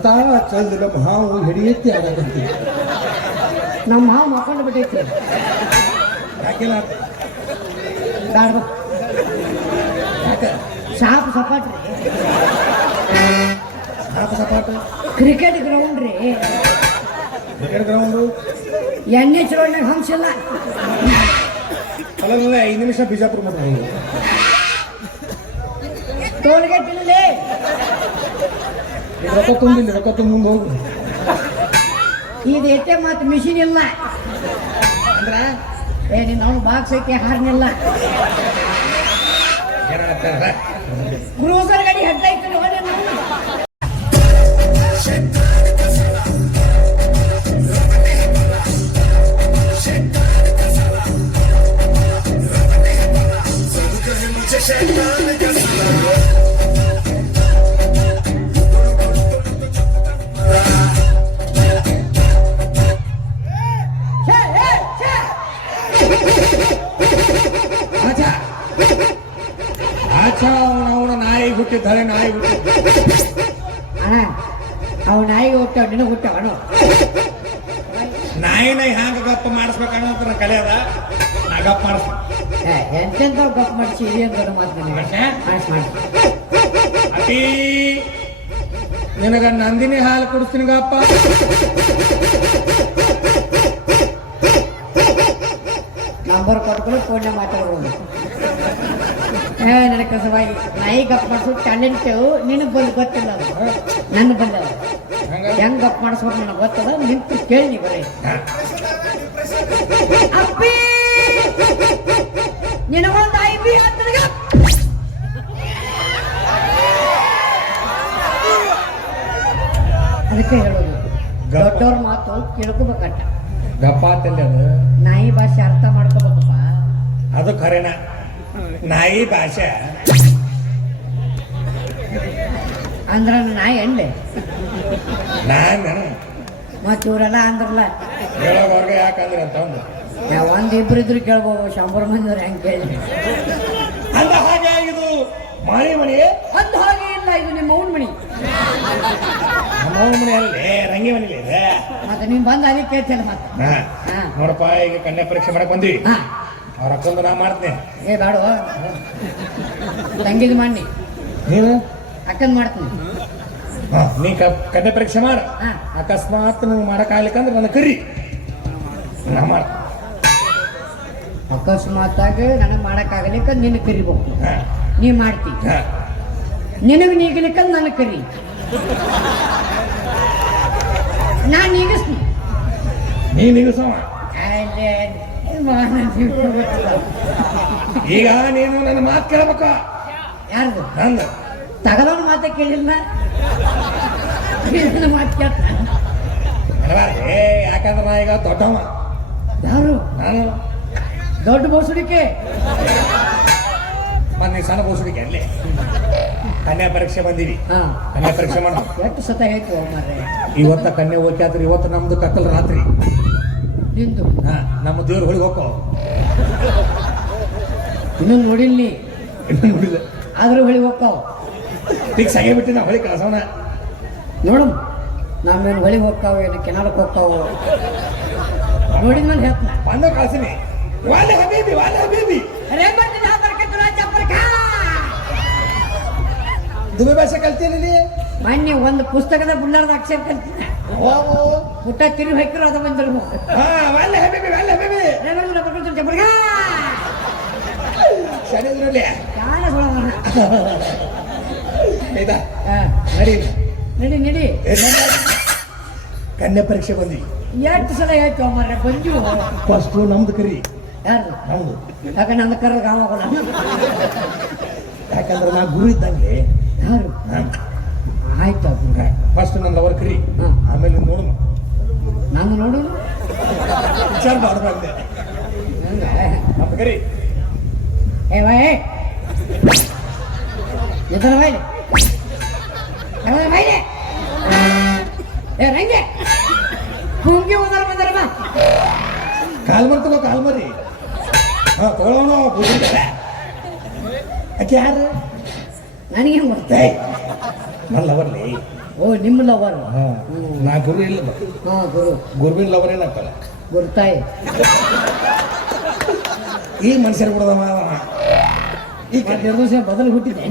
ಎಂತ ಚಂದ್ರ ಹಾವು ಹಿಡಿಯತ್ತಿ ಆಗತ್ತಿ ನಮ್ಮ ಹಾವು ಮಕ್ಕೊಂಡು ಬಿಟ್ಟೈತಿ ಯಾಕೆಲ್ಲ ದಾಡ್ಬ ಯಾಕೆ ಸಾಕು ಸಪಾಟ್ರಿ ಸಾಕು ಸಪಾಟು ಕ್ರಿಕೆಟ್ ಗ್ರೌಂಡ್ ರೀ ಕ್ರಿಕೆಟ್ ಗ್ರೌಂಡು ಎಣ್ಣೆ ಚರೋಡ್ನಾಗ ಹಂಸಿಲ್ಲ ಅಲ್ಲ 5 ನಿಮಿಷ ಬಿಜಾಪುರ ಮಟ್ಟ ಹೋಗಿ ಟೋಲ್ಗೇಟ್ ಇಲ್ಲೇ ರೊಕ್ಕ ತುಂಬ ಮುಂದೆ ಹೋಗು ಇದು ಎಟ್ಟೆ ಮತ್ತು ಮಿಷಿನ್ ಇಲ್ಲ ಅಂದ್ರ ನೀನು ಅವನು ಬಾಕ್ಸ್ ಐತಿ ಹಾರ್ನಿಲ್ಲ ಏನಾಗ್ತಾರ ಕ್ರೂಸರ್ ಗಾಡಿ ಹತ್ತೈತಿ ಅವನ ನಾಯಿ ಹುಟ್ಟಿದ್ದಾರೆ ನಾಯಿ ಅಣ್ಣ ಅವ್ ನಾಯಿಗೆ ಹುಟ್ಟಾವ ನಿನಗೆ ಹುಟ್ಟಾವ ಅಣ್ಣ ನಾಯಿನ ಹ್ಯಾಂಗ ಗಪ್ಪ ಮಾಡಿಸ್ಬೇಕನ್ನೋದು ನನ್ನ ಕಲೆ ಅದ ನಾ ಗಪ್ಪ ಮಾಡಿಸ್ಬೇಕು ಎಂತೆಂತ ಗಪ್ ಮಾಡಿಸಿ ಇದೇನು ದೊಡ್ಡ ಮಾತು ನನಗೆ ಮಾಡಿ ಅತಿ ನಿನಗ ನಂದಿನಿ ಹಾಲು ಕುಡಿಸ್ತೀನಿ ಗಪ್ಪ ನಂಬರ್ ಕೊಟ್ಕೊಂಡು ಫೋನ್ಯಾಗ ಮಾತಾಡ್ಬೋದು ನನಗೆ ಕಸವಾಗಿ ನಾಯಿ ಗಪ್ ಮಾಡಿಸೋ ಟ್ಯಾಲೆಂಟ್ ನಿನಗೆ ಬಂದು ಗೊತ್ತಿಲ್ಲ ಅದು ನನ್ನ ಬಂದವ ಹೆಂಗ್ ಗಪ್ ಮಾಡಿಸ್ಬೇಕು ನನಗೆ ಗೊತ್ತದ ನಿಂತು ಕೇಳಿ ಬರೀ ಅಪ್ಪಿ ನಿನಗೊಂದು ಐಬಿ ಅಂತದ ಅದಕ್ಕೆ ಹೇಳೋದು ದೊಡ್ಡವ್ರ ಮಾತು ಕೇಳ್ಕೋಬೇಕಟ್ಟ ಗಪ್ಪ ಅಂತಲ್ಲಿ ಅದು ನಾಯಿ ಭಾಷೆ ಅರ್ಥ ಮಾಡ್ಕೋಬೇಕಪ್ಪ ಅದು ಖರೇನ ನಾಯಿ ಭಾಷೆ ಅಂದ್ರ ನಾಯಿ ಅಂಡೆ ನಾನು ಮತ್ ಇವರೆಲ್ಲ ಅಂದ್ರಲ್ಲ ಹೇಳೋರ್ಗೆ ಯಾಕಂದ್ರೆ ಅಂತ ಒಂದಿಬ್ರು ಇದ್ರು ಕೇಳ್ಬೋದು 100 ಮಂದಿ ಹೆಂಗ್ ಕೇಳಿ ಅಂದ ಹಾಗೆ ಇದು ಮನೆ ಮನೆ ಅಂದ ಹಾಗೆ ಇಲ್ಲ ಇದು ನಿಮ್ಮ ಅವ್ನ ಮನಿ ನಮ್ಮ ಮನೆ ಅಲ್ಲೇ ರಂಗಿ ಮನೇಲಿ ಇದೆ ಮತ್ತೆ ನೀನ್ ಬಂದ ಅದಕ್ಕೆ ಕೇಳ್ತಿಲ್ಲ ಮತ್ತೆ ನೋಡಪ್ಪ ಈಗ ಕನ್ಯಾ ಪರೀಕ್ಷೆ ಮಾಡಕ್ ಬಂದ್ವಿ ಹಾ ಅವ್ರ ಅಕ್ಕಂದು ನಾ ಮಾಡ್ತೇನೆ ಏ ಬಾಡು ತಂಗಿದ್ ಮಾಡಿ ನೀನು ಅಕ್ಕಂದ್ ಮಾಡ್ತೀನಿ ನೀ ಕನ್ಯಾ ಪರೀಕ್ಷೆ ಮಾಡ ಹಾ ಅಕಸ್ಮಾತ್ ನೀವು ಮಾಡಕ್ಕಾಗ್ಲಿಕ್ಕಂದ್ರೆ ನನ್ನ ಕರಿ ನಾ ಮಾಡ ಅಕಸ್ಮಾತಾಗಿ ನನಗೆ ಮಾಡಕ್ಕಾಗಲಿಕ್ಕ ನಿನ್ನ ಕರಿಬೇಕು ನೀ ಮಾಡ್ತಿ ಹಾ ನಿನಗೆ ನೀಗಲಿಕ್ಕ ನನ್ನ ಕರಿ ನಾ ನೀಗಿಸ್ತೀನಿ ನೀನು ಸಮ ಈಗ ನೀನು ನನ್ನ ಮಾತು ಕೇಳಬೇಕ ಯಾರ್ದು ನಂದು ತಗಲೋನ್ ಮಾತ ಕೇಳಿಲ್ಲ ನನ್ನ ಮಾತು ಕೇಳ್ತಾನೆ ಯಾಕಂದ್ರೆ ನಾ ಈಗ ದೊಡ್ಡವ ಯಾರು ನಾನು ದೊಡ್ಡ ಬೋಸುಡಿಕೆ ಮೊನ್ನೆ ಸಣ್ಣ ಬೋಸುಡಿಕೆ ಅಲ್ಲೇ ಕನ್ಯಾ ಪರೀಕ್ಷೆ ಬಂದೀವಿ ಕನ್ಯಾ ಪರೀಕ್ಷೆ ಮಾಡ ಎಷ್ಟು ಸತ ಹೇಳ್ತು ಮಾರ್ರೆ ಇವತ್ತ ಕನ್ಯಾ ಹೋಗಿ ಆದ್ರೆ ಇವತ್ತು ನಮ್ದು ಕತ್ತಲ ರಾತ್ರಿ ನಿಂದು ನಮ್ಮ ದೇವ್ರ ಹೊಳಿಗೆ ಹೋಗೋ ಇನ್ನೊಂದು ನೋಡಿಲ್ಲ ಇನ್ನೂ ನೋಡಿಲ್ಲ ಆದ್ರೂ ಹೊಳಿಗೆ ಹೋಗ್ತಾವ ಫಿಕ್ಸ್ ಆಗೇ ಬಿಟ್ಟು ನಾ ಹೊಳಿ ಕಳ್ಸೋಣ ನೋಡು ನಾವೇನು ಹೊಳಿಗೆ ಹೋಗ್ತಾವ ಏನು ಕೆನಾಲಕ್ಕೆ ಹೋಗ್ತಾವ ನೋಡಿದ್ಮೇಲೆ ಹೇಳ್ತಾನೆ ಬಂದ ಕಳ್ಸಿನಿ ವಾಲೆ ಹಬೀಬಿ ದುಬೆ ಭಾಷೆ ಕಲ್ತೀನಿ ಮೊನ್ನೆ ಒಂದು ಪುಸ್ತಕದ ಬುಳ್ಳಾರದ ಅಕ್ಷರ ಕಲ್ತೀನಿ ಪುಟ್ಟ ತಿರುಗಿ ಹಾಕಿರೋ ಅದ ಬಂದ್ರು ವಾಲೆ ಹಬೀಬಿ ಶನಿದ್ರಲ್ಲಿ ಆಯ್ತಾ ನಡಿ ನಡಿ ನಡಿ ಕನ್ಯಾ ಪರೀಕ್ಷೆ ಬಂದ್ವಿ ಎಷ್ಟು ಸಲ ಹೇಳ್ತು ಮಾರ್ರೆ ಬಂಜು ಫಸ್ಟ್ ನಮ್ದು ಕರಿ ಯಾರು ನಮ್ದು ಯಾಕೆ ನನ್ನ ಕರ ಗಾಮಗೋಣ ಯಾಕಂದ್ರೆ ನಾ ಗುರು ಇದ್ದಂಗೆ ಯಾರು ಆಯ್ತು ಫಸ್ಟ್ ನನ್ನ ಲವರ್ ಕರಿ ಆಮೇಲೆ ನೋಡು ನಾನು ನೋಡು ವಿಚಾರ ಮಾಡ್ಬಾರ್ದೆ ನಮ್ಮ ಕರಿ ಏ ಬಾಯ್ ಎದರ ಬಾಯ್ಲೆ ಬಾಯ್ಲೆ ಏ ರಂಗೆ ಕುಂಗಿ ಹೋದಾರ ಬಂದಾರ ಬಾ ಕಾಲ್ಮರ್ ತಗೋ ಕಾಲ್ಮರಿ ತಗೊಳ್ಳೋಣ ಆಕೆ ಯಾರು ನನಗೆ ಗೊತ್ತ ನನ್ನ ಲವರ್ಲಿ ಓ ನಿಮ್ಮ ಲವರ್. ನಾ ಗುರು ಇಲ್ಲ ಹಾ ಗುರು. ಗುರುವಿನ ಲವರ್ ಏನಾಗ್ತಲ್ಲ ಗುರುತಾಯಿ. ಈ ಮನುಷ್ಯರು ಬಿಡದವ ಈ ದಿವಸ ಬದಲು ಹುಟ್ಟಿದೆ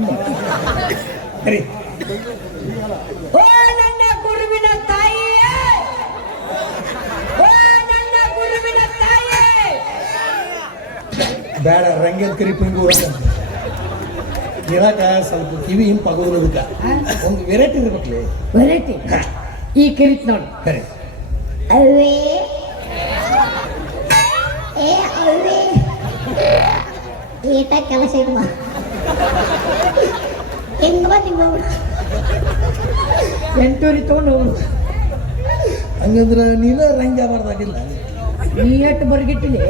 ಸರಿ. ಓ ನನ್ನ ಗುರುವಿನ ತಾಯಿಯೇ, ಓ ನನ್ನ ಗುರುವಿನ ತಾಯಿಯೇ. ಬೇಡ ರಂಗೇದ್ ಕರಿ ಪಿಂಗು ಇರಾಕ ಸ್ವಲ್ಪ ಕಿವಿ ಹಿಂಪಾಗೋದಕ್ಕ ಒಂದು ವೆರೈಟಿ ಇರ್ಬೇಕ್ಲಿ. ವೆರೈಟಿ ಈ ಕರಿತ್ ನೋಡಿ. ಸರಿ ಅವೇ ಏ ಅವೇ ಏಟ ಕೆಲಸ ಇಡುವ ಹೆಂಗ ಬಂದು ಎಂಟೂರಿ ತಗೊಂಡು ಹೋಗು. ಹಂಗಂದ್ರೆ ನೀನ ರಂಗ ಬಾರ್ದಾಗಿಲ್ಲ. ನೀ ಎಷ್ಟು ಬರ್ಗಿಟ್ಟಿದೆ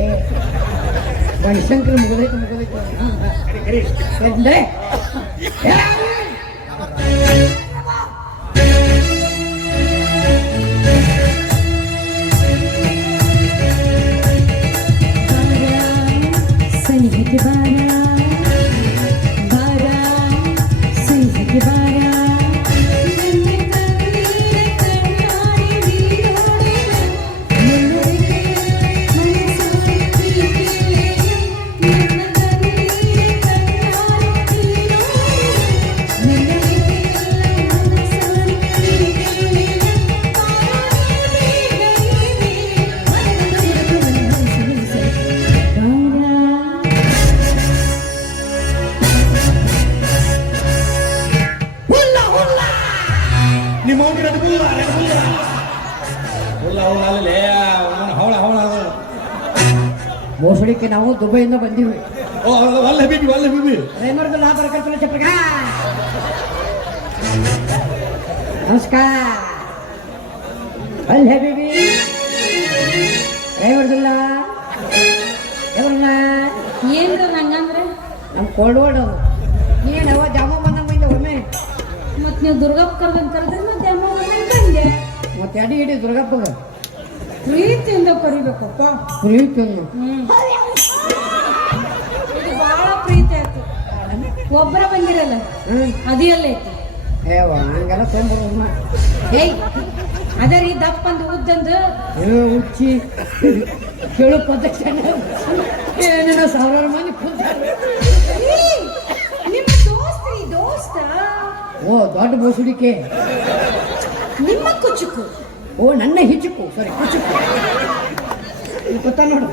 ಬನಶಂಕರ ಮುಗದೈತೆ ಎಂದ್ರೆ ಸನಿಹಕ್ಕೆ ಬಾರ ಬಾರ ಸನಿಹಕ್ಕೆ ಬಾರ ನಿಮ್ಮ ಹವಳ ಹವಳ ಮೋಸಡಿಕೆ ನಾವು ದುಬೈಯಿಂದ ಬಂದೀವಿ. ಒಲ್ಲ ಬಿಬಿ ಒಲ್ಲ ಬಿಬಿ ರೇಮರ್ದು ನಾ ಬರ್ಕತ್ತಲ್ಲ ಚಪ್ರಗ. ನಮಸ್ಕಾರ ಅಲ್ಲೇ ಬೇಬಿ ರೇಮರ್ದುಲ್ಲ ಎವ್ರನ್ನ ಏನ್ರ ನಂಗಂದ್ರೆ ನಮ್ಮ ಕೋಲ್ಡ್ ವರ್ಡ್ ಅದು. ಏನವ ಜಾಮ ಬಂದಂಗೆ ಬಂದೆ ಒಮ್ಮೆ. ಮತ್ ನೀವು ದುರ್ಗಪ್ಪ ಕರೆದ್ರೆ ಮತ್ತೆ ಅಮ್ಮ ಬಂದೆ. ಮತ್ತೆ ಅಡಿ ಇಡಿ ದುರ್ಗಪ್ಪಗ ಪ್ರೀತಿಯಿಂದ ಕರಿಬೇಕಪ್ಪ. ಪ್ರೀತಿಯನ್ನು ಇದು ಬಹಳ ಪ್ರೀತಿ ಆಯ್ತು. ಒಬ್ಬರ ಬಂದಿರಲ್ಲ ಅದು ಎಲ್ಲ ಐತಿ. ಏವ ಹಂಗೆಲ್ಲ ತೊಗೊಂಡ್ಬರು. ಏಯ್ ಅದೇ ರೀ ದಪ್ಪಂದು ಉದ್ದಂದು ಹುಚ್ಚಿ ಕೇಳು ಪದ್ಧತಿ ಏನೇನೋ ಸಾವಿರಾರು ಮಂದಿ ಕೂತಾರೆ. ನಿಮ್ಮ ದೋಸ್ತ ಓ ದೊಡ್ಡ ಬೋಸುಡಿಕೆ. ನಿಮ್ಮ ಕುಚುಕು. ಓ ನನ್ನ ಹಿಚುಕು ಸರಿ ಕುಚುಕು ಗೊತ್ತಾ ನೋಡು.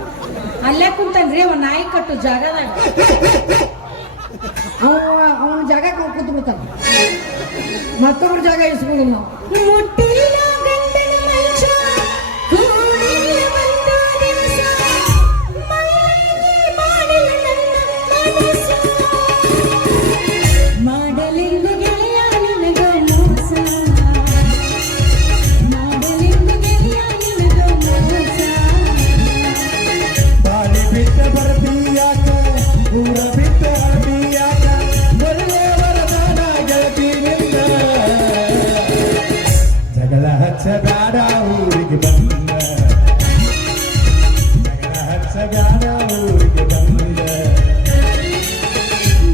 ಅಲ್ಲೇ ಕುಂತನ್ರಿ ಅವ ನಾಯಿ ಕಟ್ಟು ಜಾಗದಾಗ. ಅವನ ಜಾಗಕ್ಕೆ ನಾವು ಕೂತು ಬಿಡ್ತಾನೆ. ಮತ್ತೊಬ್ಬರ ಜಾಗ ಇಸ್ಕೊಳ್ಳೋದು ನಾವು. ಮುಟ್ಟಿಲ್ಲ ಗಂಡನ ಮಂಚ, ಕೂಡಿಲ್ಲ ಬಂದ ದಿವಸ, ಮೈಲಿಗೆ ಮಾಡಿಲ್ಲ ನನ್ನ ಮನಸ್ಸು. ಮಾಡಲೆಂದು ಗೆಳೆಯ ನಿನಗ ಮೋಸ, ಮಾಡಲೆಂದು ಗೆಳೆಯ ನಿನಗ ಮೋಸ. ಬಾಳಿ ಬಿಟ್ಟ ಬರ್ತೀಯಾಕ ಊರ ಬಿಟ್ಟ ಹಳ್ದಿಯಾಕ ಬರಲೇ ವರದಾನ ಗೆಳತಿನಿಂದ ಜಗಳ ಹಚ್ಚಗಾಡ ಊರಿಗೆ ಬಂದ, ಜಗಳ ಹಚ್ಚಗಾಡ ಊರಿಗೆ ಬಂದ.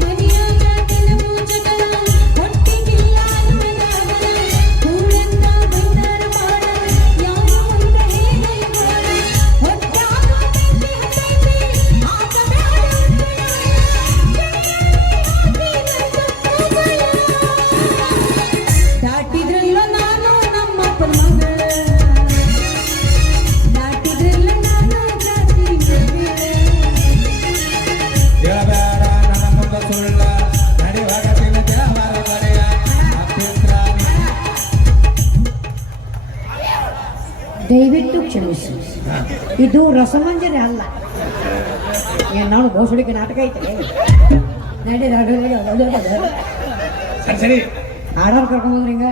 ಮನೆಯಾಗ ಕೆಲವು ಜಗಳ, ಹೊಟ್ಟೆಗಿಲ್ಲ ಅನ್ನದಾಗಲ, ಹೂಳೆಂದ ಬಂದರ ಮಾಡ, ಯಾರು ಅಂತ ಹೇಳಿ ಮಾಡ. ಹೊಟ್ಟಾಗ ಬೆಂಕಿ ಹತ್ತೈತಿ, ಆಗ ದಾಟಿದ್ರಲ್ಲ ನಾನು ನಮ್ಮಪ್ಪನ ಮಗಳ, ದಾಟಿದ್ರಲ್ಲ ನಾನು ಜಾತಿ ಮಗಳ. ಹೇಳಬೇಡ ನನ್ನ ಮುಂದ ಸುಳ್ಳ ನಡೆಯುವಾಗ ತಿನ್ನ ದೇವರ ಒಡೆಯ ಅಪ್ಪಿತ್ರಾಣಿ. ದಯವಿಟ್ಟು ಕ್ಷಮಿಸಿ, ಇದು ರಸಮಂಜರಿ ಅಲ್ಲ. ಏನು ನಾವು ಬೋಸುಡಿಕೆ ನಾಟಕ ಐತೆ ನಡಿ ಸರಿ ಸರಿ ಆಡೋರು ಕರ್ಕೊಂಡ್ಬಂದ್ರಿ ಹಿಂಗ.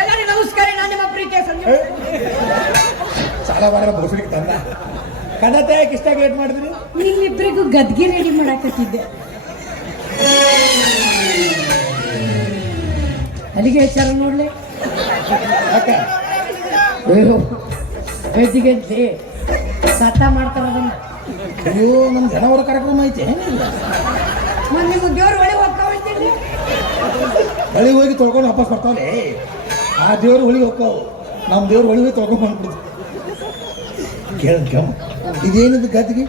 ಎಲ್ಲರಿಗೂ ನಮಸ್ಕಾರ. ನಾನು ನಿಮ್ಮ ಪ್ರೀತಿಯ ಸಂಜೆ. ಸಾಲ ಮಾಡಿದ್ರೆ ಬೋಸಡಿಗೆ ತಂದ ಕನ್ನಡ ಇಷ್ಟಾಗಿ ಲೇಟ್ ಮಾಡಿದ್ರಿ. ನಿಮ್ಮಿಬ್ಬರಿಗೂ ಗದ್ಗೆ ರೆಡಿ ಮಾಡಾಕತ್ತಿದ್ದೆ. ಅಲ್ಲಿಗೆ ಹೆಚ್ಚಾರ ನೋಡ್ಲಿ. ಯಾಕ ಅಯ್ಯೋ ಗದ್ದಿಗೆದ್ದಿ ಸತ್ತ ಮಾಡ್ತಾರ ಅದನ್ನ. ಅಯ್ಯೋ ನಮ್ಮ ಜನವರ ಕಾರ್ಯಕ್ರಮ ಐತೆ ಮತ್ತೆ ನಿಮ್ಮ ದೇವ್ರ ಒಳಗೆ ಹೋಗ್ತಾವಂತೀನಿ. ಹೊಳಿ ಹೋಗಿ ತೊಳ್ಕೊಂಡು ವಾಪಸ್ ಬರ್ತಾವಲೆ. ಆ ದೇವ್ರು ಹೊಳಿಗೆ ಹೋಗ್ತಾವ, ನಮ್ಮ ದೇವ್ರು ಹೊಳಿ ಹೋಗಿ ತೊಳ್ಕೊಂಡು ಬಂದ್ಬಿಡ್ತು. ಕೇಳ ಇದೇನಿದು ಗದ್ದಿಗೆ?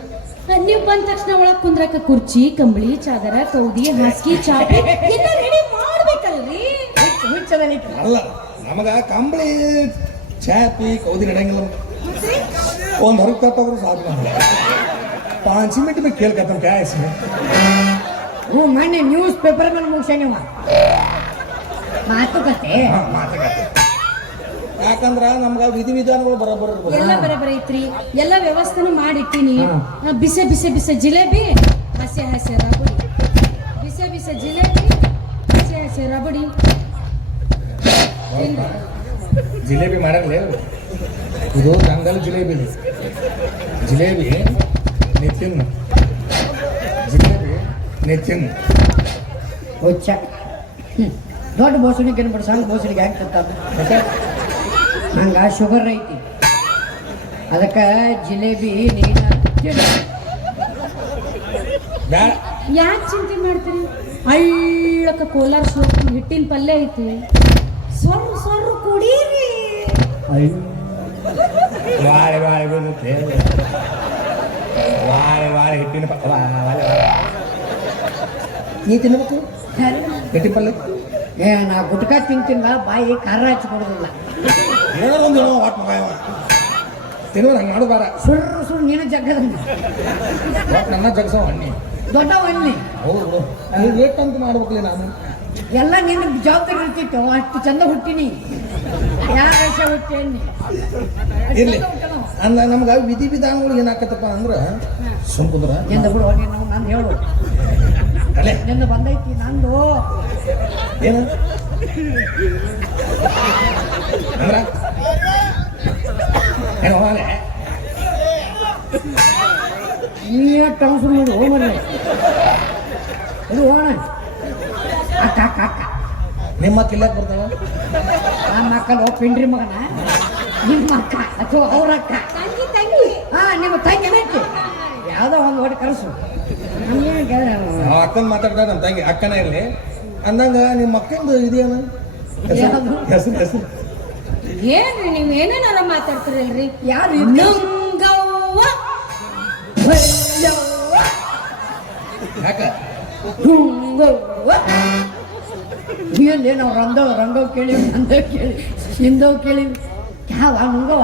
ನೀವು ಬಂದ ತಕ್ಷಣ ಒಳಗ್ ಕುಂದ್ರಕ ಕುರ್ಚಿ, ಕಂಬಳಿ, ಚಾದರ, ಕೌದಿ, ಹಾಸಿಗೆ, ಚಾಪೆ ಎಲ್ಲ ರೆಡಿ ಮಾಡ್ಬೇಕಲ್ರಿ. ಹುಚ್ಚದಲ್ಲಿ ಅಲ್ಲ, ನಮಗ ಕಂಬಳಿ ಚಾಪಿ ಕೌದಿ ನಡೆಯಂಗಿಲ್ಲ. ಒಂದು ಹೊರಗೆ ತಟ್ಟವ್ರು ಸಾಕು. ನಮ್ಗೆ 5 ಮಿನಿಟ್ ಮೇಲೆ ಕೇಳ್ಕತ್ತಂತ ಕ್ಯಾಸ್ ಹ್ಞೂ ಮೊನ್ನೆ ನ್ಯೂಸ್ ಪೇಪರ್ ಮೇಲೆ ಮುಗಿಸ ನೀವು ಮಾತುಕತೆ. ಮಾತುಕತೆ. ಯಾಕಂದ್ರ ನಮ್ಗ ವಿಧಿವಿಧಾನಗಳು ಬರೋಬ್ಬರ ಎಲ್ಲ ಬರಬರ ಐತ್ರಿ, ಎಲ್ಲ ವ್ಯವಸ್ಥೆನೂ ಮಾಡಿಟ್ಟಿನಿ. ಬಿಸೆ ಬಿಸೆ ಬಿಸೆ ಜಿಲೇಬಿ, ಹಸೆ ಹಸೆ ರಬಡಿ, ಬಿಸೆ ಬಿಸೆ ಜಿಲೇಬಿ, ಹಸೆ ಹಸೆ ರಬಡಿ. ಜಿಲೇಬಿ ಮಾಡಲ್ಲ ಇದು ರಂಗಲ್ ಜಿಲೇಬಿ. ಜಿಲೇಬಿ ನೆತ್ತಿನ, ಜಿಲೇಬಿ ನೆತ್ತಿನ. ಹುಚ್ಚ ದೊಡ್ಡ ಬೋಸಣಿಗೆ ಏನ್ಬಿಡು, ಸಣ್ಣ ಬೋಸಣಿಗೆ ಆಗ್ತದ. ಹಂಗ ಶುಗರ್ ಐತಿ, ಅದಕ್ಕೆ ಜಿಲೇಬಿ ನೀನ ಬ್ಯಾಡ. ಯಾಕೆ ಚಿಂತೆ ಮಾಡ್ತೀರಿ? ಹಳ್ಳಕ ಕೋಲಾರ ಸೋಪ್ ಹಿಟ್ಟಿನ ಪಲ್ಯ ಐತಿ, ಸೊರ್ರು ಸೊರ್ರು ಕುಡೀರಿ. ವಾಳೆ ವಾಳೆ ಬೀಳುತ್ತೆ, ವಾಳೆ ವಾಳೆ ಹಿಟ್ಟಿನ ನೀ ತಿನ್ಬೇಕು ಹಿಟ್ಟಿನ ಪಲ್ಯ. ನಾ ಗುಟ್ಕಾ ತಿಂತಿಲ್ಲ, ಬಾಯಿ ಖಾರ ಹಚ್ಚಿ ಕೊಡೋದಿಲ್ಲ. ಏನೋ ಒಂದು ಹೇಳೋ ವಾಟ್ ಮಗ ತಿನ್ನೋರು ಹಂಗೆ ಮಾಡು ಬಾರ. ಸುಳ್ಳು ನೀನು ಜಗ್ಗದ ವಾಟ್ ನನ್ನ ಜಗಸವ ಹಣ್ಣಿ ದೊಡ್ಡ ಹಣ್ಣಿ. ಹೌದು, ನೀವು ಲೇಟ್ ಅಂತ ಮಾಡ್ಬೇಕಲ್ಲ ನಾನು. ಎಲ್ಲ ನಿನ್ನ ಜವಾಬ್ದಾರಿ ಇರ್ತಿತ್ತು. ಅಷ್ಟು ಚಂದ ಹುಟ್ಟಿನಿ, ಯಾವ ವರ್ಷ ಹುಟ್ಟೇನಿ ಇರ್ಲಿ. ಅಂದ ನಮ್ಗೆ ವಿಧಿವಿಧಾನಗಳು ಏನಾಕತ್ತಪ್ಪ ಅಂದ್ರೆ ಸುಮ್ಕುಂದ್ರ ನಿಂದ ಬಿಡು. ನೀನು ನಂದು ಹೇಳು, ಅಲ್ಲೇ ನಿಂದು ಬಂದೈತಿ ನಂದು. ಏನು ಅಂದ್ರ ಏನೋ ಅಲ್ಲೇ ನೀ ಟೌನ್ಸ್ ನೋಡು ಹೋಮಲ್ಲ ಇದು ಹೋಣ. ಅಕ್ಕ ಅಕ್ಕ ಅಕ್ಕ ನಿಮ್ಮ ಕಿಲ್ಲಕ್ಕೆ ಬರ್ತಾವ. ಆ ಮಕ್ಕಳು ಪಿಂಡ್ರಿ ಮಗನ ನಿಮ್ಮ ಅಕ್ಕ ಅಥವಾ ಅವ್ರ ಅಕ್ಕ. ತಂಗಿ ತಂಗಿ ನಿಮ್ಮ ತಂಗಿ ಏನೈತಿ? ಯಾವುದೋ ಒಂದು ಹೊಟ್ಟೆ ಕನಸು ನಾವು ಅಕ್ಕನ ಮಾತಾಡ್ದ ನಮ್ಮ ತಂಗಿ ಅಕ್ಕನ ಇರಲಿ ಅಂದಂಗ ನಿಮ್ಮ ಅಕ್ಕಂದು ಇದೇನು ಯಾವುದು? ಹೆಸರು ಹೆಸರು ಏನ್ರಿ ನೀವು ಏನೇನಾರ ಮಾತಾಡ್ತಿರಲ್ರಿ? ಯಾರು ನಂಗವ್ವ ಯಾಕ ಏನ್ಲೇ ನಾವು ರಂಗವ್ ಕೇಳಿ ಅಂದವ್ ಕೇಳಿ ಹಿಂದವ್ ಕೇಳಿ ಯಾವ ನುಂಗವ.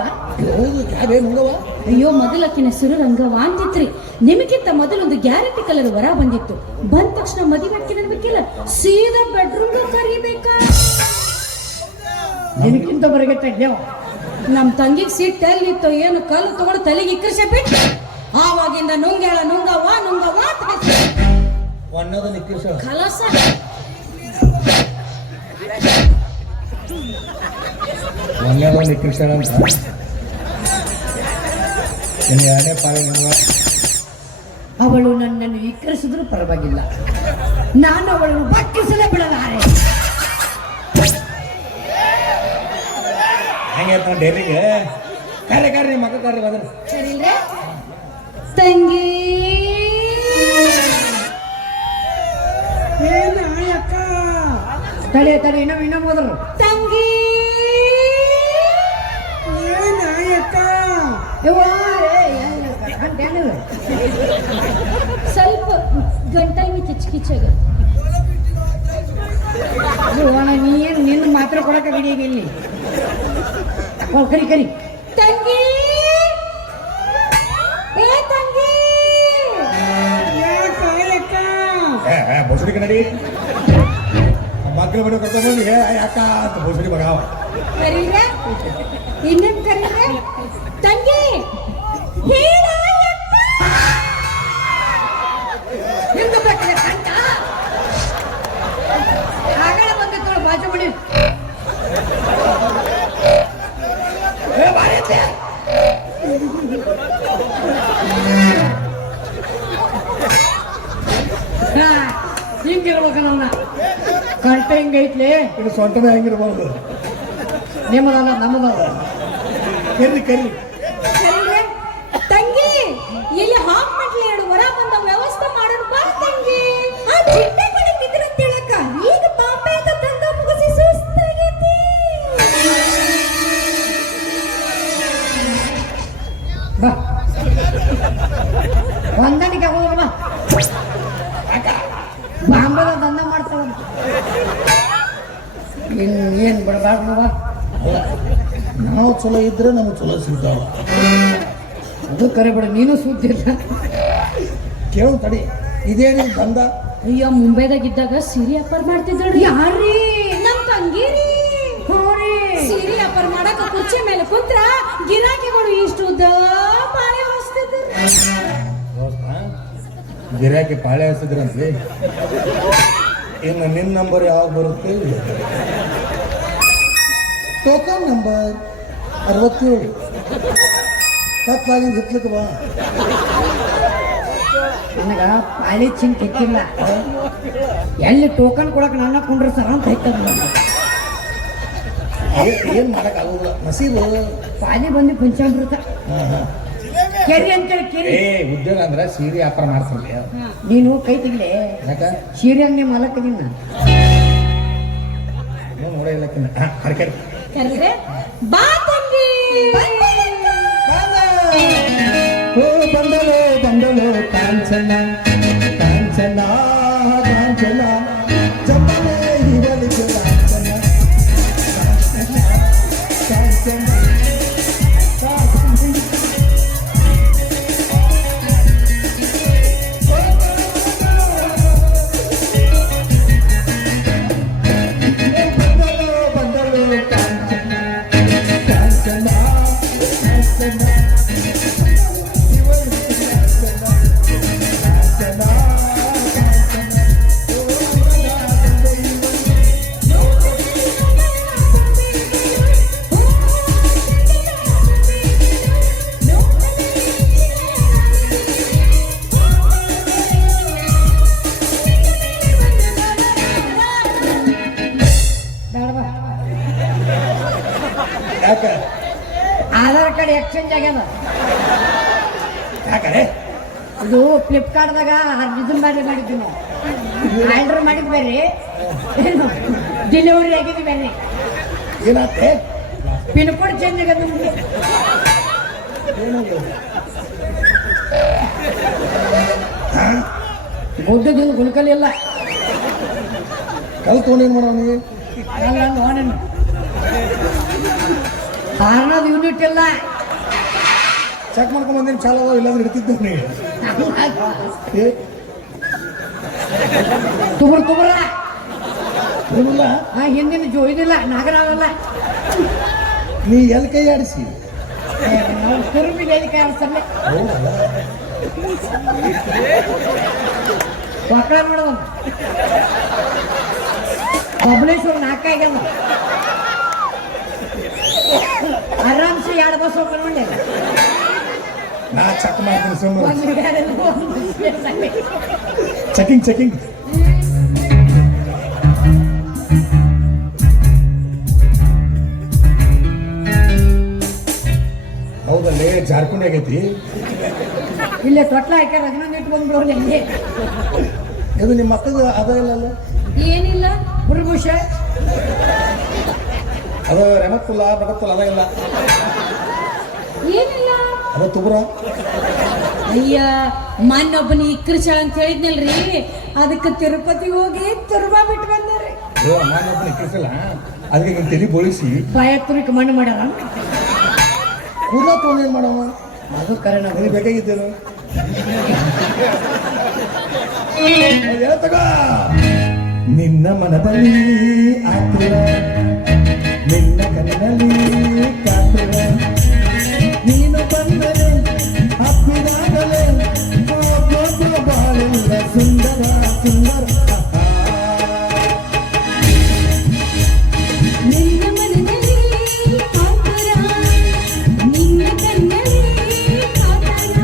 ಹೌದು ಕ್ಯಾಬೇ ಮುಂಗವ. ಅಯ್ಯೋ, ಮೊದಲಕ್ಕಿನ ಹೆಸರು ರಂಗವ್ವ ಅಂತಿತ್ರಿ. ನಿಮಗಿಂತ ಮೊದಲೊಂದು ಗ್ಯಾರಂಟಿ ಕಲರ್ ವರ ಬಂದಿತ್ತು. ಬಂದ ತಕ್ಷಣ ಮದುವೆ ಅಕ್ಕಿ ಅನ್ಬೇಕಿಲ್ಲ, ಸೀದಾ ಬೆಡ್ರೂಮ್ ಕರಿಬೇಕಾ? ನಿನಗಿಂತ ಬರಗಟ್ಟೇವ. ನಮ್ ತಂಗಿಗೆ ಸಿಟ್ಟು ಎಲ್ಲಿತ್ತು ಏನು, ಕಲ್ಲು ತಗೊಂಡು ತಲೆಗೆ ಇಕ್ಕರ್ಸೆ ಬಿಟ್ಟು ಆವಾಗಿಂದ ನುಂಗ್ಯಾಳ ನುಂಗವ್ವ ನುಂಗವ್ವ ಅಂತ ಹೆಸ್ರು. ಒಣ್ಣದ ನಿಕ್ಕೀಶ ಕಲಸ ಒಣ್ಣದ ನಿಕ್ಕೀಶ ಅಂತ ಇನ್ನು ಎರಡನೇ ಪಾಳಿ ನಂಗ. ಅವಳು ನನ್ನನ್ನು ವಿಕರಿಸಿದ್ರು ಪರವಾಗಿಲ್ಲ, ನಾನು ಅವಳನ್ನು ಬಕ್ಕಿಸಲೇ ಬಿಡಲಾರೆ. ಹೆಂಗೆ ಡೈರಿಗೆ ಕಾರ್ಯ ಕಾರ್ಯ ಮಕ್ಕ ಕಾರ್ಯ ಬಂದ್ರೆ ಸರಿಲ್ರೆ ತಂಗಿ ತಡೆ ತಡೆ ಇನ್ನೊಮ್ಮೆ ಮೊದಲು ತಂಗಿ ಸ್ವಲ್ಪ ಗಂಟಲ್ ಮಿ ಕಿಚ್ಕಿಚಾಗ ನೀನು ನಿನ್ನ ಮಾತ್ರ ಕೊಡಕ ಗಡಿಯಾಗ ಇಲ್ಲಿ ಕರಿ ಕರಿ. ತಂಗಿ ಏ ತಂಗಿ ಬಸುಡಿಗೆ ನಡಿ ಮಕ್ಕಳು ಬಿಡು ಕರ್ಕೊಂಡು ಯಾಕ ಅಂತ ಬಸುಡಿ ಮಗ ಕರೀರೆ ಇನ್ನೇನ್ ಕರೀರೆ ತಂಗಿ ಹಿಂದೆ ಬೇಕಲ್ಲ ಕಂಟ ಆಗಲೇ ಬಂದಿತ್ತು ಬಾಜು ಬಿಡಿ. ಹಿಂಗಿರ್ಬೇಕು ನಾವು ಕಂಠ ಹಿಂಗೈತ್ಲಿ. ಇದು ಸೊಂಟನೇ ಹೆಂಗಿರ್ಬಾರ್ದು. ನಿಮ್ಮದಲ್ಲ ನಮ್ಮದಲ್ಲ. ಕರ್ರಿ ಕರ್ರಿ ಕರೀರೆ ತಂಗಿ ಇಲ್ಲಿ ಹಾಕ್ಮೆಟ್ಲಿ ಎರಡು ಹೊರ ಬಂದ ವ್ಯವಸ್ಥೆ ಮಾಡೋಣ ಬಾ ತಂಗಿ. ಆ ಚಿಟ್ಟೆ ಕಡೆ ಬಿದ್ರ ತಿಳಕ ಈಗ ಬಾಂಬೆ ತಂದ ಮುಗಿಸಿ ಸುಸ್ತಾಗೈತಿ. ಬಾ ಹೊಂದಾಣಿಕೆ ಹೋಗೋಣ ಬಾ. ಬಾಂಬೆದ ದಂಧ ಮಾಡ್ತಾವ ಏನ್ ಬಿಡಬಾರ್ದು ಬಾ. ಅಲ್ಲ ನಾವು ಚಲೋ ಇದ್ರೆ ನಮಗೆ ಚಲೋ ಸಿಗ್ತಾವ. ಅದು ಕರೆ ಬಿಡ, ನೀನು ಸುದ್ದಿಲ್ಲ. ಕೇಳು ತಡಿ, ಇದೇನು ದಂಧ? ಅಯ್ಯೋ ಮುಂಬೈದಾಗ ಇದ್ದಾಗ ಸೀರೆ ವ್ಯಾಪಾರ ಮಾಡ್ತಿದ್ರಿ. ಯಾರೀ? ನಮ್ ತಂಗಿರಿ ಸೀರೆ ವ್ಯಾಪಾರ ಮಾಡಕ ಕುರ್ಚಿ ಮೇಲೆ ಕುಂತ್ರ ಗಿರಾಕಿಗಳು ಇಷ್ಟು ಉದ್ದ ಪಾಳೆ ಹೊಸ್ತಿದ್ರು. ಗಿರಾಕಿ ಪಾಳೆ ಹಸಿದ್ರಂತೆ. ಇನ್ನು ನಿನ್ನ ನಂಬರ್ ಯಾವಾಗ ಬರುತ್ತೆ? Token number 67. ತಪ್ಪಾಗಿ ಹಿತ್ಲಕ್ಕೆ ಬಾ. ನನಗ ಪಾಳಿ ಚಿಂತೆ ಹೆಚ್ಚಿಲ್ಲ. ಎಲ್ಲಿ ಟೋಕನ್ ಕೊಡಕ್ ನನ್ನ ಕುಂಡ್ರಸರ ಅಂತ ಐತದ. ಏನ್ ಮಾಡಕ್ ಆಗೋದಿಲ್ಲ, ನಸೀಬು. ಪಾಲಿ ಬಂದು ಪಂಚಾಮೃತ ಕೆರಿ ಅಂತೇಳಿ ಕೆರಿ. ಉದ್ಯೋಗ ಅಂದ್ರೆ ಸೀರೆ ವ್ಯಾಪಾರ ಮಾಡ್ತೀನಿ. ನೀನು ಕೈ ತೆಗಿಲೆ. ಯಾಕ ಸೀರೆ ಅಂಗಡಿ ಮಾಲಕದೀನಿ ನಾನು. ನೋಡ ಇಲ್ಲಕ್ಕಿನ್ನ ಹರ್ಕರಿ ಕರೆದ್ರೆ ಬಾ ತಂಗಿ. ಬಂದಲು ಬಂದಲು ಕಾಂಚನ ಕಾಂಚನ ಕಾಂಚನ ಚಪ್ಪಲೆ ಹಿರಲಿಗೆ ಕಾಂಚನ ಕಾಂಚನ ಆಧಾರ್ ಕಾರ್ಡ್ ಎಕ್ಸ್ಚೇಂಜ್ ಆಗ್ಯದ. ಯಾಕಡೆ ಇದು ಫ್ಲಿಪ್ಕಾರ್ಟ್ದಾಗ ಇದನ್ನ ಮಾಡಿದ್ವಿ ನಾವು. ಆರ್ಡರ್ ಮಾಡಿದ್ ಬೇರೆ, ಡೆಲಿವರಿ ಆಗಿದ್ದು ಬೇರೆ. ಏನಾತೆ? ಪಿನ್ ಕೋಡ್ ಚೇಂಜ್ ಆಗ್ಯದ ನಮ್ಗೆ. ಗುಡ್ಡದಿಂದ ಗುಲ್ಕಲ್ ಇಲ್ಲ. ಕಲ್ ತೊಗೊಂಡೇನು ಮಾಡೋನಿಗೆ? ಅಲ್ಲ ನೋಡೋಣ, ಆರ್ನದ ಯೂನಿಟ್ ಇಲ್ಲ. ಚೆಕ್ ಮಾಡ್ಕೊಂಡ್ ಬಂದೇನು ಚಾಲ ಇಲ್ಲಾಂದ್ರೆ ಹಿಡ್ತಿದ್ದೆ ನೀವು. ತುಬ್ರ ತುಬ್ರ ಏನಿಲ್ಲ, ಹಿಂದಿನ ಇದಿಲ್ಲ, ನಾಗರಾಗಲ್ಲ. ನೀ ಎಲ್ಲಿ ಕೈ ಆಡಿಸಿ? ನಾವು ತುರುಬಿಗೆ ಎಲ್ಲಿ ಕೈ ಆಡ್ಸಲ್ಲ. ಮಕ್ಕಳ ನೋಡೋದು ಬಬಲೇಶ್ವರ ನಾಲ್ಕಾಗ್ಯದ. ಆರಾಮ್ಸೆ 2 ಬಸ್ ಹೋಗ್ಕೊಂಡೆ. ನಾ ಚೆಕ್ ಮಾಡ್ತೀನಿ ಸುಮ್ಮನೆ. ಒಂದು ಗಾಡಿ ಚೆಕಿಂಗ್ ಚೆಕಿಂಗ್. ಹೌದಲ್ಲಿ ಜಾರ್ಖಂಡ್ ಆಗೈತಿ. ಇಲ್ಲೇ ತೊಟ್ಲ ಹಾಕ್ಯಾರ, ಅದನ್ನ ಇಟ್ಟು ಬಂದ್ಬಿಡೋಲ್ಲ. ಇಲ್ಲಿ ಇದು ನಿಮ್ಮ ಮಕ್ಕಳು ಅದ ಇಲ್ಲಲ್ಲ? ಏನಿಲ್ಲ ಹುಡುಗುಷ ಅದು ರೆಮತ್ತಲ್ಲ ಬಗತ್ತಲ್ಲ ಅದ ಇಲ್ಲ. ಏನಿಲ್ಲ ಅದ ತುಬ್ರ. ಅಯ್ಯ ಮೊನ್ನೊಬ್ಬನಿ ಇಕ್ರಿಚಾಳ ಅಂತ ಹೇಳಿದ್ನಲ್ರಿ, ಅದಕ್ಕೆ ತಿರುಪತಿ ಹೋಗಿ ತುರ್ಬಾ ಬಿಟ್ಟು ಬಂದ್ರಿ. ನಾನೊಬ್ಬ ನಿಕ್ಕಿಸಲ್ಲ, ಅದಕ್ಕೆ ನಿನ್ನ ತಲೆ ಬೋಳಿಸಿ ಬಾಯತ್ತುರಿಕೆ ಮಣ್ಣು ಮಾಡ್ಯಾರ. ಕೂದಲ ತೊಗೊಂಡೇನು ಮಾಡವ? ಅದು ಕರೆ ನಾವು ನನಗೆ ಬೇಕಾಗಿದ್ದೇನು ತಗ. ನಿನ್ನ ಮನದಲ್ಲಿ ಆತುರ, ನಿನ್ನ ಕಣ್ಣಿನಲ್ಲಿ ಕಾತುರ, ನೀನು ಬಂದರೆ ಹತ್ತಿರಾಗಲೇ ಬಾಳೆಲ್ಲ ಸುಂದರ ಸುಂದರ. ನಿನ್ನ ಮನದಲ್ಲಿ ಕಾತರ, ನಿನ್ನ ಕಣ್ಣಲ್ಲಿ ಕಾತರ,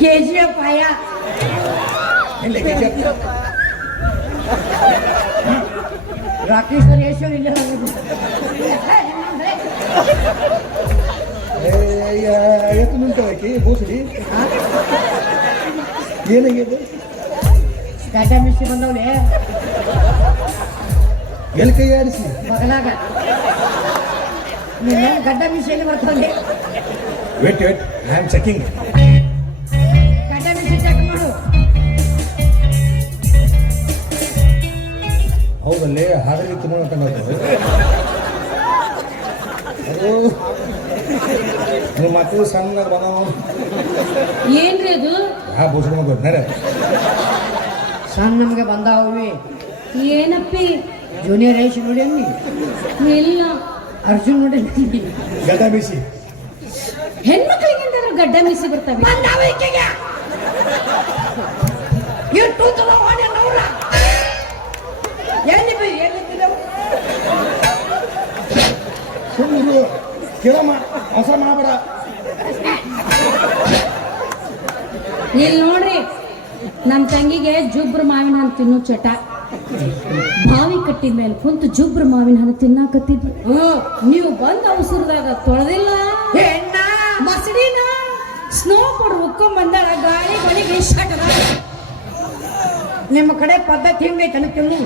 KGF ಆಯ ಇಲ್ಲಿ KGF. ರಾಕಿ ಸರ್ ಯಶೋ ಇಲ್ಲ ಎತ್ತು ನಿಂತವಕ್ಕೆ ಬೋಸಡಿ ಏನಾಗಿದೆ ಗಡ್ಡ ಮಿಶಿ ಬಂದವಳೆ ಎಲ್ಲಿ ಕೈ ಆಡಿಸಿ ಮಗನಾಗ ನೀನೇನು ಗಡ್ಡ ಮಿಶಿಯಲ್ಲಿ ಬರ್ತದೆ ವೇಟ್ ಐ ಆಮ್ ಚೆಕಿಂಗ್. ಗಡ್ಡ ಮಿಶಿ ಚೆಕ್ ಮಾಡು. ಹೌದಲ್ಲಿ ಹಾಡಲಿ ತುಂಬ ಅದು ನಿಮ್ಮ ಮಕ್ಕಳು ಸಣ್ಣ ಬಂದವ ಏನ್ರಿ ಅದು ಬೋಸಡಿ ಮಗ ನಡೆ ಸಣ್ಣ ನಮಗೆ ಬಂದಾವಿ ಏನಪ್ಪಿ ಜೂನಿಯರ್ ಐಶ್ ನೋಡಿ ಅನ್ನಿ ಇಲ್ಲ ಅರ್ಜುನ್ ನೋಡಿ ಗಡ್ಡ ಬೀಸಿ ಹೆಣ್ಮಕ್ಳಿಗೆ ಗಡ್ಡ ಮೀಸಿ ಬರ್ತವೆ ಸುಮ್ಮನೆ ಕೇಳಮ್ಮ ಅವಸರ ಮಾಡಬೇಡ. ಇಲ್ಲಿ ನೋಡ್ರಿ ನಮ್ಮ ತಂಗಿಗೆ ಜುಬ್ರ ಮಾವಿನ ಹಣ್ಣು ತಿನ್ನೋ ಚಟ. ಬಾವಿ ಕಟ್ಟಿದ ಮೇಲೆ ಕುಂತು ಜುಬ್ರ ಮಾವಿನ ಹಣ್ಣು ತಿನ್ನಾಕತ್ತಿದ್ವಿ. ನೀವು ಬಂದ ಅವಸರದಾಗ ತೊಳೆದಿಲ್ಲ ಮಸಡಿನ ಸ್ನೋ ಪೌಡರ್ ಉಕ್ಕೊಂಡ್ ಬಂದಾಳ ಗಾಳಿ ಬಳಿಗೆ ಇಷ್ಟ. ನಿಮ್ಮ ಕಡೆ ಪದ್ಧತಿ ಹೆಂಗೈತೆ ತಿನ್ನು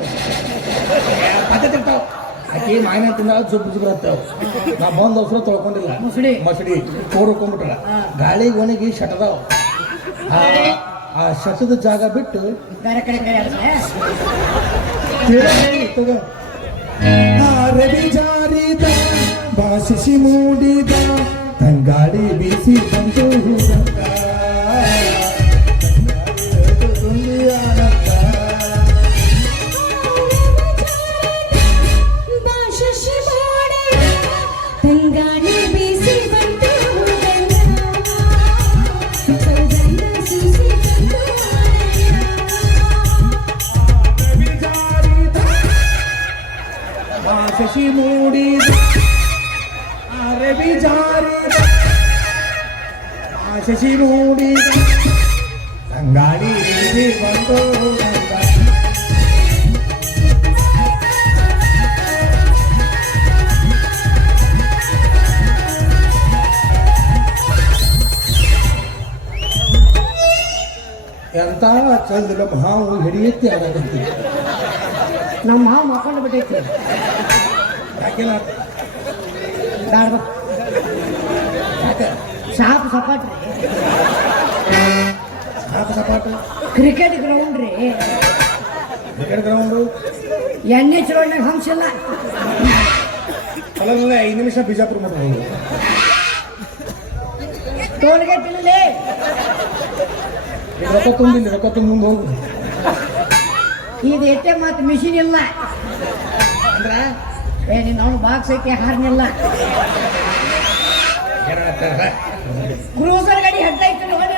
ಪದ್ಧತಿ ಇರ್ತಾವ. ಆಕೆ ಮಾವಿನ ತಿಂದ ಜುಬ್ಬು ಜುಬ್ಬು ಹತ್ತಾವ. ನಾ ಬಂದ ಅವಸರ ತೊಳ್ಕೊಂಡಿಲ್ಲ. ಮಸಡಿ ಮಸಡಿ ತೋಡ್ಕೊಂಡ್ಬಿಟ್ರಲ್ಲ ಗಾಳಿಗೆ ಒಣಗಿ ಶಟದಾವ. ಆ ಶಟದ ಜಾಗ ಬಿಟ್ಟು ಬೇರೆ ಕಡೆ ಕೈ ರವಿ ಜಾರಿದ ಭಾಷಿಸಿ ಮೂಡಿದ ತಂಗಾಡಿ ಬೀಸಿ ಬಂದು ತಂಗಾಡಿ ಬೀಸಿ ಬಂತು ಶಶಿ ಮೂಡಿದ ರವಿ ಜಾರಿದ ಶಶಿ ಮೂಡಿದ ತಂಗಾಡಿ ಬೀಸಿ ಬಂದು ಎಂತ ಚಂದಿಲ್ಲ ಹಾವು ಹಿಡಿಯುತ್ತೆ ಆಡಕತ್ತಿ. ನಮ್ಮ ಮಾವು ಮಕ್ಕೊಂಡು ಬಿಟ್ಟೈತಿ ಯಾಕೆಲ್ಲ ಬ್ಯಾಡ ಯಾಕೆ ಸಾಪ್ ಸಪಾಟ್ರಿ ಸಾಕು ಸಪಾಟ ಕ್ರಿಕೆಟ್ ಗ್ರೌಂಡ್ ರೀ ಕ್ರಿಕೆಟ್ ಗ್ರೌಂಡು ಎಣ್ಣೆ ಚುನಾವಣೆಗೆ ಹಂಸಿಲ್ಲ ಅಲ್ಲ 5 ನಿಮಿಷ ಬಿಜಾಪುರ ಮಾಡ್ಬೋದು. ಟೋಲ್ಗೇಟ್ ಇಲ್ಲೇ ರೊಕ್ಕ ತುಂಬಿಲ್ಲ ರೊಕ್ಕ ತುಂಬ ಮುಂದೆ ಹೋಗು ಇದು ಎಟ್ಟೆ ಮಾತು ಮಿಷಿನ್ ಇಲ್ಲ ಅಂದ್ರ ನೀನು ಅವನು ಬಾಕ್ಸ್ ಐತಿ ಹಾರ್ನಿಲ್ಲ ಕ್ರೂಸರ್ ಗಾಡಿ ಹೆಡ್ ಐತಿ ನೋಡಿ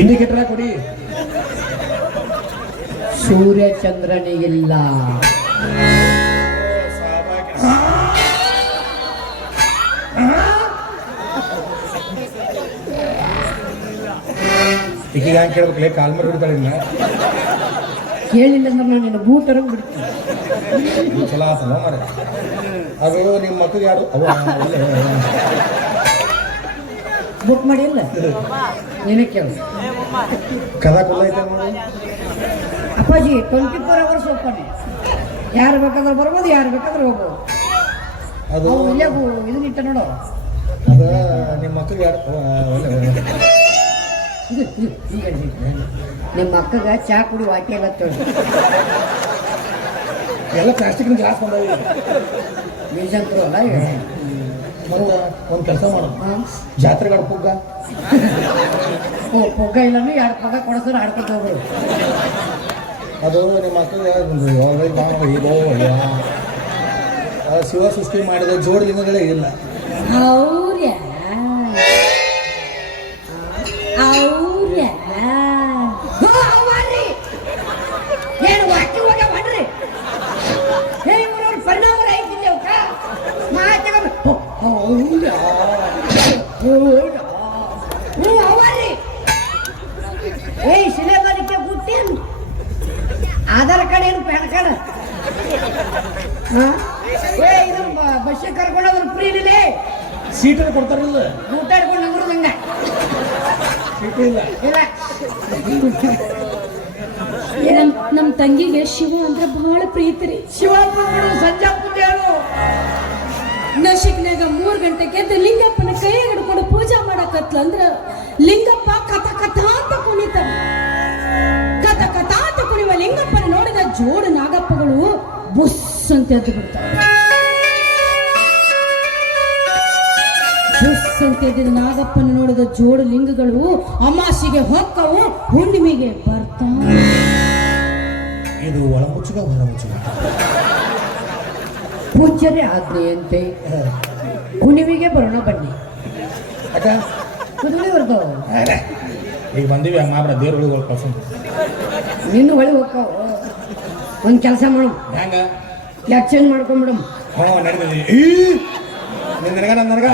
ಇಂಡಿಕೇಟರ್ ಕೊಡಿ. ಸೂರ್ಯ ಚಂದ್ರನಿಗಿಲ್ಲ ಈಗ ಹ್ಯಾಂಗೆ ಕೇಳ್ಬೇಕಲ್ಲ ಕಾಲ್ ಮರ ಹಿಡ್ತಾಳೆ ಇನ್ನ ಕೇಳಿಲ್ಲ ಅಂದ್ರೆ ನಾನು ನಿನ್ನ ಬೂಟರ ಬಿಡ್ತೀನಿ ಚಲೋ ಆತಲ್ಲ ಮಾರ. ಅದು ನಿಮ್ಮ ಮಕ್ಕಳಿಗೆ ಯಾರು ಅವ ಬುಕ್ ಮಾಡಿಲ್ಲ ನೀನೇ ಕೇಳು ಕದ ಕೊಲ್ಲ ಐತೆ ನೋಡಿ. ಅಪ್ಪಾಜಿ 24 hours ಓಪನ್. ಯಾರು ಬೇಕಾದ್ರೆ ಬರ್ಬೋದು ಯಾರು ಬೇಕಾದ್ರೆ ಹೋಗ್ಬೋದು. ಅದು ಅವ್ನು ಇಲ್ಲೇ ಇದನ್ನ ಇಟ್ಟ ನೋಡು ಅದು ನಿಮ್ಮ ಮಕ್ಕಳಿಗೆ ಯಾರು ನಿಮ್ಮ ಅಕ್ಕಗ ಚಾ ಕುಡಿ ವಾಟಿ ಎಲ್ಲ ತೊಳಿ ಎಲ್ಲ ಪ್ಲಾಸ್ಟಿಕ್ನ ಗ್ಲಾಸ್ ಬಂದಾವೆ. ಬೀಜಂತರು ಅಲ್ಲ ಈಗ. ಮತ್ತೆ ಒಂದು ಕೆಲಸ ಮಾಡೋದು ಜಾತ್ರೆಗಾಡ ಪುಗ್ಗ ಪೊಗ್ಗ ಇಲ್ಲನು 2 ಪೊಗ್ಗ ಕೊಡಿಸ್ತಾರೆ ಆಡ್ಕೊತ ಹೋಗ್ರು. ಅದು ನಿಮ್ಮ ಮಕ್ಕಳಿಗೆ ಶಿವ ಸೃಷ್ಟಿ ಮಾಡಿದ ಜೋಡಿ ಲಿಂಗಗಳೇ ಇಲ್ಲ. ಅವ್ರ್ಯ ಅವ್ರ್ಯ ಏನು ವಾಟಿ ಹೋಗ ಮಾಡ್ರಿ ಪರಿಣಾಮ ಐತಿಲ್ಲ ಮಾತಾಗ ಹ್ಞೂ ಅವರಿ ಏಯ್ ಶಿಲೆ ಬಲಿಕೆ ಹುಟ್ಟೇನು ಆಧಾರ್ ಕಾರ್ಡ್ ಏನು ಪ್ಯಾನ್ ಕಾರ್ಡ್ ಏ ಇದು ಬಸ್ಸಿಗೆ ಕರ್ಕೊಂಡೋದ್ರು ಫ್ರೀ ಇರಲಿ ಸೀಟಲ್ಲಿ ಕೊಡ್ತಾರಲ್ಲ ಊಟ ಹಿಡ್ಕೊಂಡು ನಂಗ್ರದಂಗ ಸೀಟು ಇಲ್ಲ ಇಲ್ಲ ನಮ್ ತಂಗಿಗೆ ಶಿವ ಅಂದ್ರೆ ಬಹಳ ಪ್ರೀತಿ ರೀ. ಶಿವಪ್ಪಗಳು ಸಂಜೆ ಪೂಜೆ ಹೇಳು ನಶಿಕ್ನಾಗ 3 ಗಂಟೆಗೆ ಎದ್ದು ಲಿಂಗಪ್ಪನ ಕೈ ಹಿಡ್ಕೊಂಡು ಪೂಜಾ ಮಾಡಕತ್ಲಂದ್ರ ಲಿಂಗಪ್ಪ ಕಥ ಕಥಾ ಅಂತ ಕುಣಿತಾನ. ಕಥ ಕಥಾ ಅಂತ ಕುಣಿವ ಲಿಂಗಪ್ಪನ ನೋಡಿದ ಜೋಡು ನಾಗಪ್ಪಗಳು ಬುಸ್ ಅಂತ ಎದ್ದು ಬಿಡ್ತಾವೆ. ಬುಸ್ ಅಂತ ಎದ್ದಿದ ನಾಗಪ್ಪನ ನೋಡಿದ ಜೋಡು ಲಿಂಗಗಳು ಅಮಾಸಿಗೆ ಹೊಕ್ಕವು, ಹುಣ್ಣಿಮೆಗೆ ಬರ್ತಾವೆ. ಇದು ಒಳ ಮುಚ್ಚುಗ ಹೊರ ಮುಚ್ಚುಗ ಪೂಜ್ಯರೇ ಆಜ್ಞೆಯಂತೆ ಹುಣ್ಣಿಮೆಗೆ ಬರೋಣ ಬನ್ನಿ ಅಕ್ಕ ಕುದುರೆ ಬರ್ತಾವ ಈಗ ಬಂದೀವಿ ಹಂಗ ಮಾಡ್ರ ದೇವ್ರುಗಳಿಗೆ ಕಳ್ಸು ನಿನ್ನ ಹೊಳಿ ಹೋಗ್ತಾವ ಒಂದು ಕೆಲಸ ಮಾಡು ಹೆಂಗ ಎಕ್ಸ್ಚೇಂಜ್ ಮಾಡ್ಕೊಂಬಿಡಮ್ ಹ್ಞೂ ನಡೆದಿದ್ದೀವಿ ನಿನ್ನ ನನಗ ನನ್ನ ನನಗ